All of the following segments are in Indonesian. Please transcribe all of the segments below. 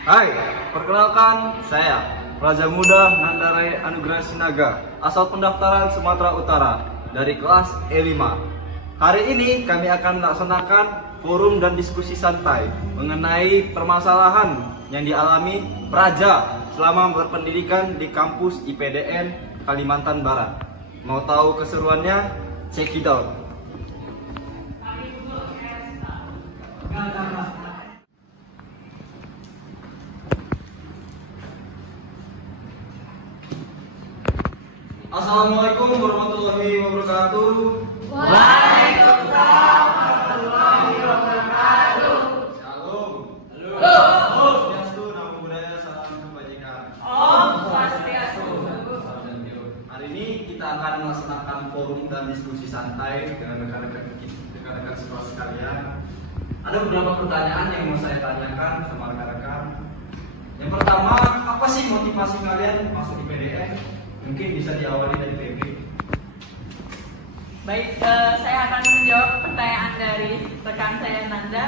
Hai, perkenalkan saya Raja Muda Nandarai Anugerah Sinaga, asal pendaftaran Sumatera Utara dari kelas E5. Hari ini kami akan melaksanakan forum dan diskusi santai mengenai permasalahan yang dialami Praja selama berpendidikan di kampus IPDN Kalimantan Barat. Mau tahu keseruannya? Check it out. Assalamualaikum warahmatullahi wabarakatuh. Waalaikumsalam warahmatullahi wabarakatuh. Shalom. Halo. Om Swastiastu, Namo Buddhaya, salam kebajikan. Om Swastiastu. Hari ini kita akan melaksanakan forum dan diskusi santai dengan rekan-rekan sekolah sekalian. Ada beberapa pertanyaan yang mau saya tanyakan sama rekan-rekan. Yang pertama, apa sih motivasi kalian masuk di PDN? Mungkin bisa diawali dari Febri. Baik, saya akan menjawab pertanyaan dari rekan saya Nanda.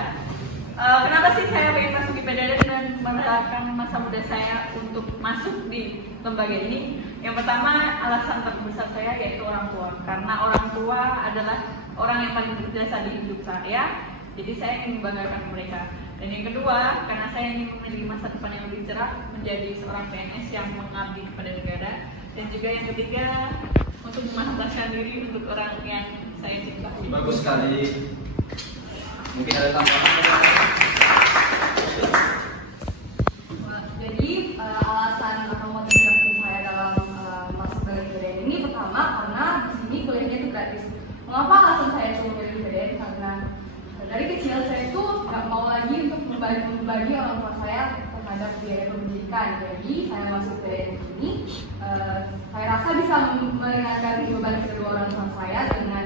Kenapa sih saya ingin masuk di PDN dan menerapkan masa muda saya untuk masuk di lembaga ini? Yang pertama, alasan terbesar saya yaitu orang tua. Karena orang tua adalah orang yang paling berjasa di hidup saya. Jadi saya ingin membanggakan mereka. Dan yang kedua, karena saya ingin memiliki masa depan yang lebih cerah, menjadi seorang PNS yang mengabdi kepada negara. Dan juga yang ketiga, untuk memantaskan diri untuk orang yang saya cintai. Bagus sekali. Mungkin ada tambahan. Jadi alasan atau motivasi saya dalam masuk ke PDN ini pertama karena di sini kuliahnya itu gratis. Mengapa alasan saya itu memilih PDN? Karena dari kecil saya itu nggak mau lagi untuk membagi orang tua saya terhadap biaya pendidikan. Jadi saya masuk PDN ini, saya rasa bisa meringankan beban kedua orang tua saya dengan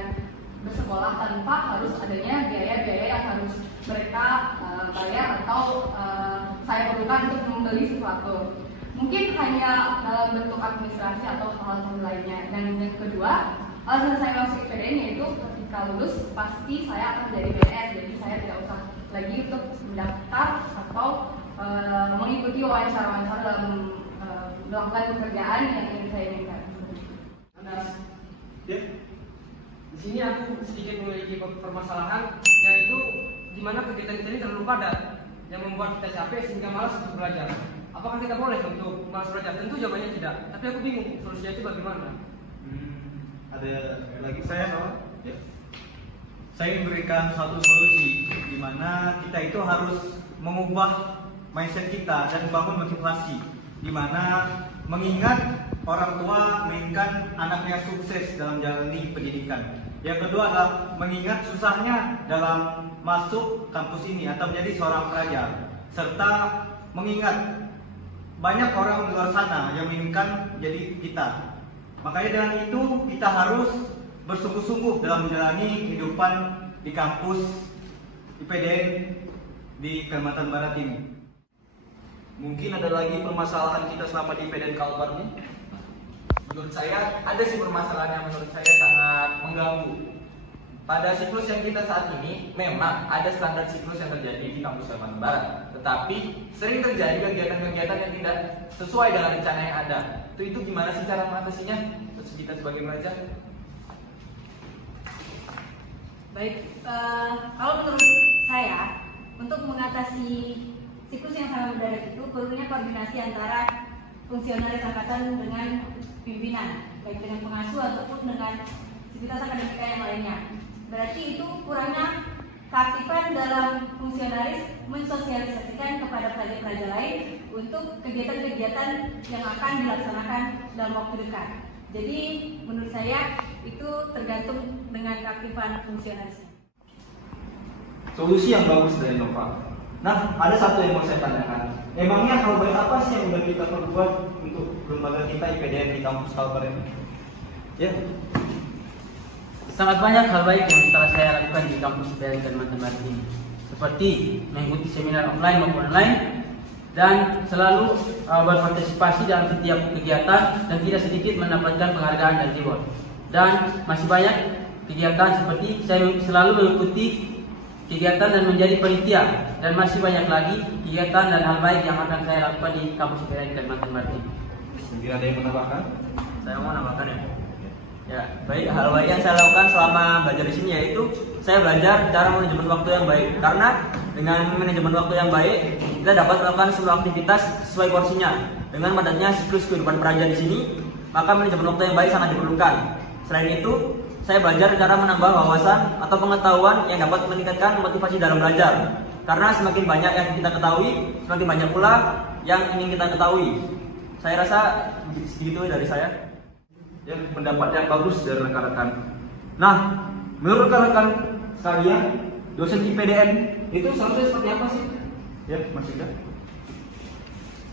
bersekolah tanpa harus adanya biaya-biaya yang harus mereka bayar atau saya perlukan untuk membeli sesuatu. Mungkin hanya dalam bentuk administrasi atau hal-hal lainnya. Dan yang kedua, alasan saya masuk PDN yaitu ketika lulus pasti saya akan menjadi PNS. Jadi saya tidak usah lagi untuk mendaftar atau mengikuti wawancara-wawancara dalam melakukan pekerjaan yang ingin saya inginkan. Ya. Di sini aku sedikit memiliki permasalahan, yaitu di mana kegiatan kita ini terlalu padat yang membuat kita capek sehingga malas untuk belajar. Apakah kita boleh untuk malas belajar? Tentu jawabannya tidak. Tapi aku bingung solusinya itu bagaimana. Ada lagi saya sama? Ya. Saya memberikan satu solusi di mana kita itu harus mengubah mindset kita dan membangun motivasi, di mana mengingat orang tua menginginkan anaknya sukses dalam jalani pendidikan. Yang kedua adalah mengingat susahnya dalam masuk kampus ini atau menjadi seorang pelajar, serta mengingat banyak orang di luar sana yang menginginkan jadi kita. Makanya dengan itu kita harus bersungguh-sungguh dalam menjalani kehidupan di kampus IPDN di Kalimantan Barat ini. Mungkin ada lagi permasalahan kita selama di PDN Kalbar nih. Menurut saya ada sih permasalahan yang menurut saya sangat mengganggu. Pada siklus yang kita saat ini memang ada standar siklus yang terjadi di kampus Kalimantan Barat, tetapi sering terjadi kegiatan-kegiatan yang tidak sesuai dengan rencana yang ada. Itu gimana sih cara mengatasinya? Terus kita sebagai pelajar. Baik, kalau menurut saya untuk mengatasi siklus yang sangat mendadak itu perlunya koordinasi antara fungsionaris angkatan dengan pimpinan, baik dengan pengasuh ataupun dengan sivitas akademika yang lainnya. Berarti itu kurangnya keaktifan dalam fungsionaris mensosialisasikan kepada pelajar-pelajar lain untuk kegiatan-kegiatan yang akan dilaksanakan dalam waktu dekat. Jadi menurut saya itu tergantung dengan keaktifan fungsionarisnya. Solusi yang bagus dari Nova. Nah, ada satu yang mau saya tanyakan. Emangnya hal baik apa sih yang udah kita perbuat untuk lembaga kita IPDN di kampus Kalbar ini? Ya. Sangat banyak hal baik yang telah saya lakukan di kampus IPDN Kalimantan Barat ini, seperti mengikuti seminar offline maupun online dan selalu berpartisipasi dalam setiap kegiatan dan tidak sedikit mendapatkan penghargaan dan reward. Dan masih banyak kegiatan seperti saya selalu mengikuti kegiatan dan menjadi panitia, dan masih banyak lagi kegiatan dan hal baik yang akan saya lakukan di kampus IPDN Kalimantan Barat. Mungkin ada yang menambahkan? Saya mau nambahkan ya. Ya, baik, hal baik yang saya lakukan selama belajar di sini yaitu saya belajar cara manajemen waktu yang baik. Karena dengan manajemen waktu yang baik, kita dapat melakukan semua aktivitas sesuai porsinya. Dengan padatnya siklus kehidupan praja di sini, maka manajemen waktu yang baik sangat diperlukan. Selain itu, saya belajar cara menambah wawasan atau pengetahuan yang dapat meningkatkan motivasi dalam belajar. Karena semakin banyak yang kita ketahui, semakin banyak pula yang ingin kita ketahui. Saya rasa segitu dari saya. Ya, pendapat yang bagus dari rekan-rekan. Nah, menurut rekan-rekan sekalian, dosen IPDN itu seharusnya seperti apa sih? Ya, Mas Yuda.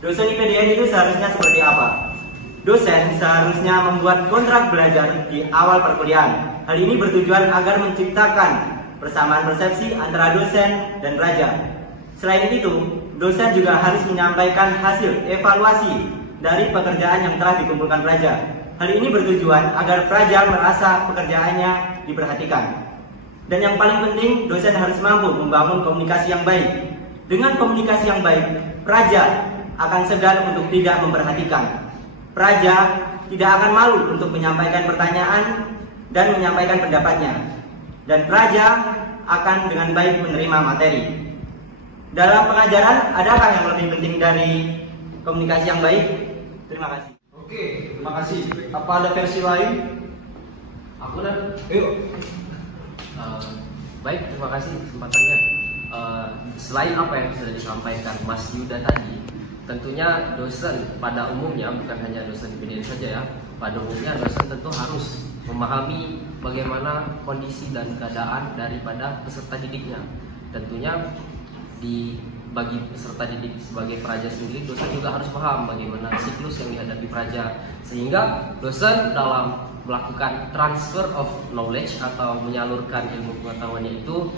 Dosen IPDN itu seharusnya seperti apa? Dosen seharusnya membuat kontrak belajar di awal perkuliahan. Hal ini bertujuan agar menciptakan persamaan persepsi antara dosen dan praja. Selain itu, dosen juga harus menyampaikan hasil evaluasi dari pekerjaan yang telah dikumpulkan praja. Hal ini bertujuan agar praja merasa pekerjaannya diperhatikan. Dan yang paling penting, dosen harus mampu membangun komunikasi yang baik. Dengan komunikasi yang baik, praja akan segan untuk tidak memperhatikan. Praja tidak akan malu untuk menyampaikan pertanyaan dan menyampaikan pendapatnya. Dan praja akan dengan baik menerima materi. Dalam pengajaran, adakah yang lebih penting dari komunikasi yang baik? Terima kasih. Oke, terima kasih. Apa ada versi lain? Aku dan Yuk. baik, terima kasih kesempatannya. Selain apa yang sudah disampaikan Mas Yuda tadi, tentunya dosen pada umumnya, bukan hanya dosen IPDN saja ya, pada umumnya dosen tentu harus memahami bagaimana kondisi dan keadaan daripada peserta didiknya. Tentunya bagi peserta didik sebagai praja sendiri, dosen juga harus paham bagaimana siklus yang dihadapi praja, sehingga dosen dalam melakukan transfer of knowledge atau menyalurkan ilmu pengetahuannya itu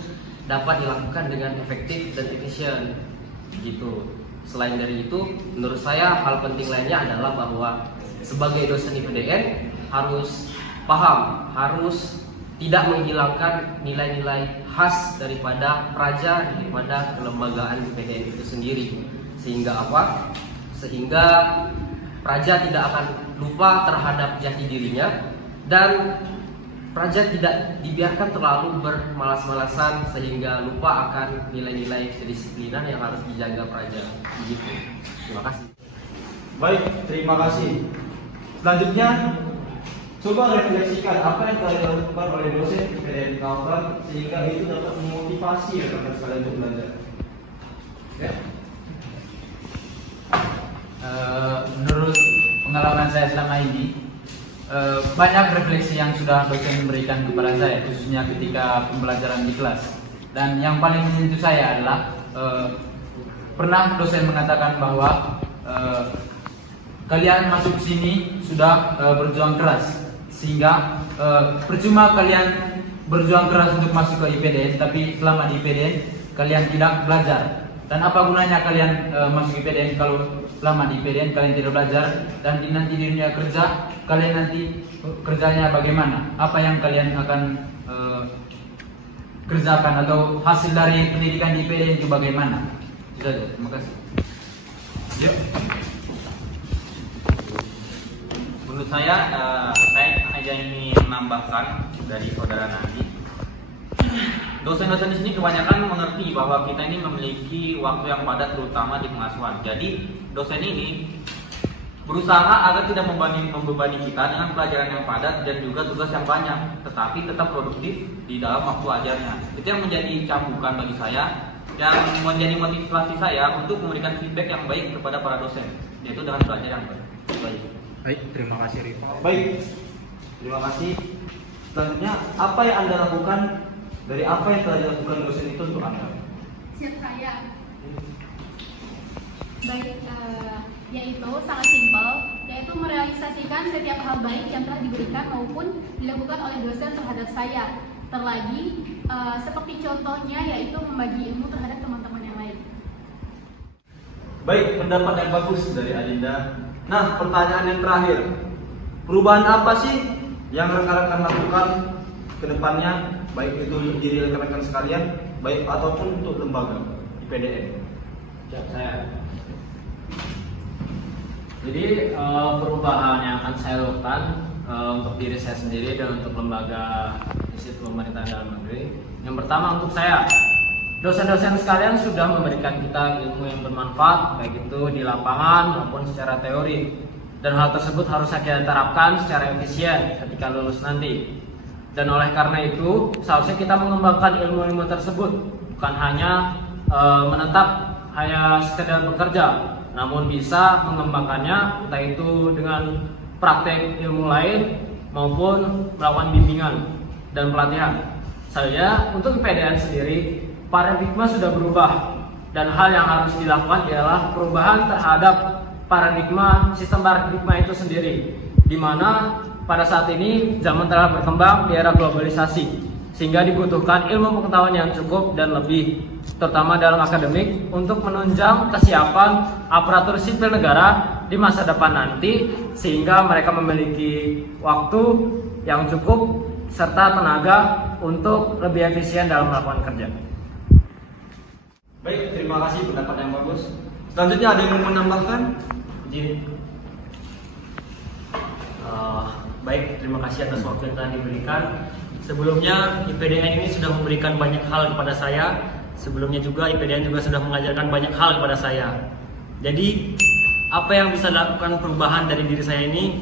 dapat dilakukan dengan efektif dan efisien gitu. Selain dari itu, menurut saya hal penting lainnya adalah bahwa sebagai dosen IPDN harus paham, harus tidak menghilangkan nilai-nilai khas daripada praja, daripada kelembagaan IPDN itu sendiri. Sehingga apa? Sehingga praja tidak akan lupa terhadap jati dirinya, dan praja tidak dibiarkan terlalu bermalas-malasan sehingga lupa akan nilai-nilai kedisiplinan yang harus dijaga praja. Begitu. Terima kasih. Baik, terima kasih. Selanjutnya, coba refleksikan apa yang telah dilakukan oleh dosen IPDN Kalteng sehingga itu dapat memotivasi rekan-rekan sekalian untuk belajar. Ya. Menurut pengalaman saya selama ini, banyak refleksi yang sudah dosen berikan kepada saya, khususnya ketika pembelajaran di kelas. Dan yang paling menyentuh saya adalah pernah dosen mengatakan bahwa kalian masuk sini sudah berjuang keras, sehingga percuma kalian berjuang keras untuk masuk ke IPDN, tapi selama di IPDN kalian tidak belajar. Dan apa gunanya kalian masuk IPDN kalau selama di IPDN kalian tidak belajar, dan nanti di dunia kerja kalian nanti kerjanya bagaimana? Apa yang kalian akan kerjakan, atau hasil dari pendidikan di IPDN itu bagaimana? Itu saja. Terima kasih. Ya. Menurut saya hanya ingin menambahkan dari saudara Nandi. Dosen-dosen di sini kebanyakan mengerti bahwa kita ini memiliki waktu yang padat, terutama di pengasuhan. Jadi dosen ini berusaha agar tidak membebani kita dengan pelajaran yang padat dan juga tugas yang banyak, tetapi tetap produktif di dalam waktu ajarnya. Itu yang menjadi cambukan bagi saya, yang menjadi motivasi saya untuk memberikan feedback yang baik kepada para dosen, yaitu dengan belajar yang baik. Baik, terima kasih Rifa. Baik, terima kasih. Selanjutnya, apa yang Anda lakukan dari apa yang telah dilakukan dosen itu untuk Anda? Siap saya. Baik, yaitu sangat simpel, yaitu merealisasikan setiap hal baik yang telah diberikan maupun dilakukan oleh dosen terhadap saya. Terlagi, seperti contohnya yaitu membagi ilmu terhadap teman-teman yang lain. Baik, pendapat yang bagus dari Adinda. Nah, pertanyaan yang terakhir, perubahan apa sih yang rekan-rekan lakukan ke depannya, baik itu untuk diri rekan-rekan sekalian baik ataupun untuk lembaga IPDN. Saya. Jadi perubahan yang akan saya lakukan untuk diri saya sendiri dan untuk lembaga institusi pemerintahan dalam negeri. Yang pertama untuk saya, dosen-dosen sekalian sudah memberikan kita ilmu yang bermanfaat, baik itu di lapangan maupun secara teori. Dan hal tersebut harus kita terapkan secara efisien ketika lulus nanti. Dan oleh karena itu, seharusnya kita mengembangkan ilmu-ilmu tersebut, bukan hanya menetap hanya sekedar bekerja, namun bisa mengembangkannya entah itu dengan praktek ilmu lain maupun melakukan bimbingan dan pelatihan. Saya untuk IPDN sendiri, paradigma sudah berubah dan hal yang harus dilakukan ialah perubahan terhadap sistem paradigma itu sendiri, di mana pada saat ini zaman telah berkembang di era globalisasi, sehingga dibutuhkan ilmu pengetahuan yang cukup dan lebih, terutama dalam akademik, untuk menunjang kesiapan aparatur sipil negara di masa depan nanti, sehingga mereka memiliki waktu yang cukup serta tenaga untuk lebih efisien dalam melakukan kerja. Baik, terima kasih pendapat yang bagus. Selanjutnya ada yang mau menambahkan? Baik, terima kasih atas waktu yang telah diberikan. Sebelumnya IPDN ini sudah memberikan banyak hal kepada saya. Sebelumnya juga IPDN juga sudah mengajarkan banyak hal kepada saya. Jadi apa yang bisa dilakukan perubahan dari diri saya ini?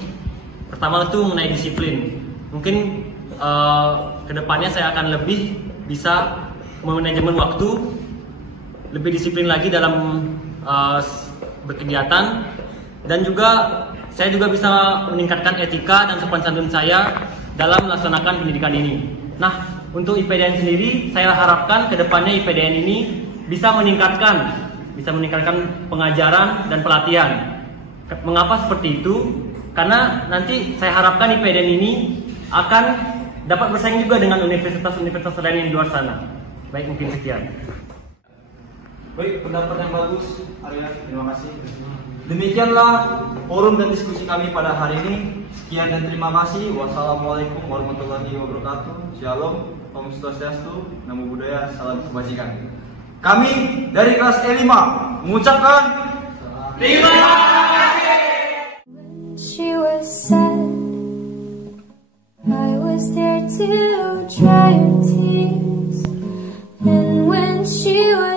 Pertama itu mengenai disiplin. Mungkin kedepannya saya akan lebih bisa memanajemen waktu, lebih disiplin lagi dalam berkegiatan, dan juga saya juga bisa meningkatkan etika dan sopan santun saya dalam melaksanakan pendidikan ini. Nah, untuk IPDN sendiri, saya harapkan kedepannya IPDN ini bisa meningkatkan pengajaran dan pelatihan. Mengapa seperti itu? Karena nanti saya harapkan IPDN ini akan dapat bersaing juga dengan universitas-universitas lain yang di luar sana. Baik, mungkin sekian. Baik, pendapat yang bagus, Arya. Terima kasih. Demikianlah forum dan diskusi kami pada hari ini. Sekian dan terima kasih. Wassalamualaikum warahmatullahi wabarakatuh. Shalom, Om Swastiastu, Namo Buddhaya, salam kebajikan. Kami dari kelas E5 mengucapkan terima kasih. She was sad, I was there to dry her tears, and when she was